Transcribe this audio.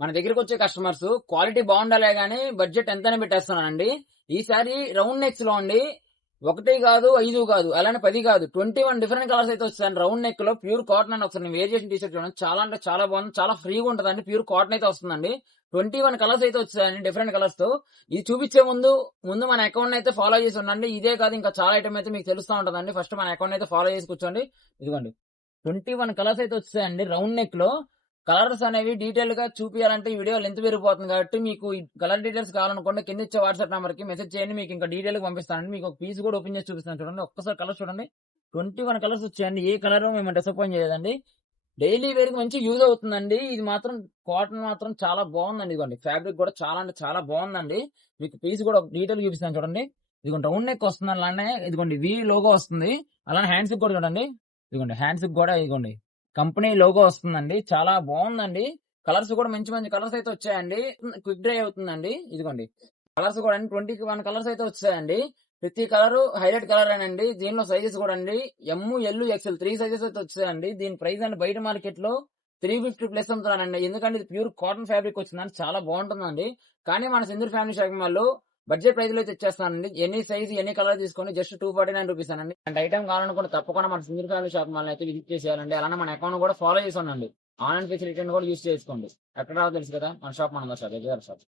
మన దగ్గరికి వచ్చే కస్టమర్స్ క్వాలిటీ బాగుండాలే గానీ బడ్జెట్ ఎంతైనా పెట్టేస్తున్నానండి. ఈసారి రౌండ్ నెక్స్ లో అండి 1 కాదు 5 కాదు అలానే 10 కాదు 21 డిఫరెంట్ కలర్స్ అయితే వచ్చాయండి. రౌండ్ నెక్ లో ప్యూర్ కాటన్ అని ఒకసారి నేను వేర్ చేసిన టీ షర్ట్ చూడండి. చాలా అంటే చాలా బాగుంది. చాలా ఫ్రీగా ఉంటదండి. ప్యూర్ కాటన్ అయితే వస్తుందండి. 21 కలర్స్ అయితే వచ్చాయండి డిఫరెంట్ కలర్స్ తో. ఇది చూపించే ముందు మన అకౌంట్ అయితే ఫాలో చేసి ఉండండి. ఇదే కాదు ఇంకా చాలా ఐటమ్ అయితే మీకు తెలుస్తూ ఉంటదండి. ఫస్ట్ మన అకౌంట్ అయితే ఫాలో చేసి కూర్చోండి. ఇదిగోండి 21 కలర్స్ అయితే వచ్చాయండి రౌండ్ నెక్ లో. కలర్స్ అనేవి డీటెయిల్ గా చూపించాలంటే ఈ వీడియో లెంత్ పెరిగిపోతుంది కాబట్టి మీకు ఈ కలర్ డీటెయిల్స్ కావాలనుకోండి కింద ఇచ్చే వాట్సాప్ నెంబర్ కి మెసేజ్ చేయండి. మీకు ఇంకా డీటెయిల్ గా పంపిస్తానండి. మీకు ఒక పీస్ కూడా ఓపెన్ చేసి చూపిస్తాను చూడండి. ఒక్కసారి కలర్స్ చూడండి. 21 కలర్స్ వచ్చాయండి. ఏ కలర్ మేము డిసప్పాయింట్ చేయలేదండి. డైలీ వేర్ కి మంచి యూజ్ అవుతుందండి. ఇది మాత్రం కాటన్ మాత్రం చాలా బాగుందండి. ఇదిగోండి ఫ్యాబ్రిక్ కూడా చాలా అంటే చాలా బాగుందండి. మీకు పీస్ కూడా డీటెయిల్ చూపిస్తాను చూడండి. ఇదిగోండి రౌండ్ నెక్ వస్తుంది. అలానే ఇదిగోండి వి లోగో వస్తుంది. అలానే హ్యాండ్స్ కూడా చూడండి. ఇదిగోండి హ్యాండ్స్ కూడా ఇదిగోండి కంపెనీ లోగో వస్తుందండి. చాలా బాగుందండి. కలర్స్ కూడా మంచి మంచి కలర్స్ అయితే వచ్చాయండి. క్విక్ డ్రై అవుతుందండి. ఇదిగోండి కలర్స్ కూడా 21 కలర్స్ అయితే వచ్చాయండి. ప్రతి కలర్ హైలైట్ కలర్ అండి. దీనిలో సైజెస్ కూడా అండి ఎల్ ఎక్స్ఎల్ 3 సైజెస్ అయితే వచ్చాయండి. దీని ప్రైస్ అండి బయట మార్కెట్ లో 350 ప్లస్ అమ్ముతున్నానండి. ఎందుకంటే ఇది ప్యూర్ కాటన్ ఫ్యాబ్రిక్ వచ్చిందండి. చాలా బాగుంటుందండి. కానీ మన సింధూర్ ఫ్యామిలీ షాపింగ్ వాళ్ళు బడ్జెట్ ప్రైస్ లో అయితే ఇచ్చేస్తానండి. ఎనీ సైజ్ ఎనీ కలర్ తీసుకొని జస్ట్ 249 రూపీస్ అండి. అండ్ ఐటమ్ కావాలనుకుంటే తప్పకుండా మన సింధూర్ ఫ్యామిలీ షాపింగ్ మాల్ అయితే విజిట్ చేసేయాలండి. అలానే మన అకౌంట్ కూడా ఫాలో చేసి ఉండండి. ఆన్లైన్ ఫెసిలిటీని కూడా యూస్ చేసుకోండి. ఎక్కడ రావో తెలుసు కదా, మన షాప్ మన షాప్.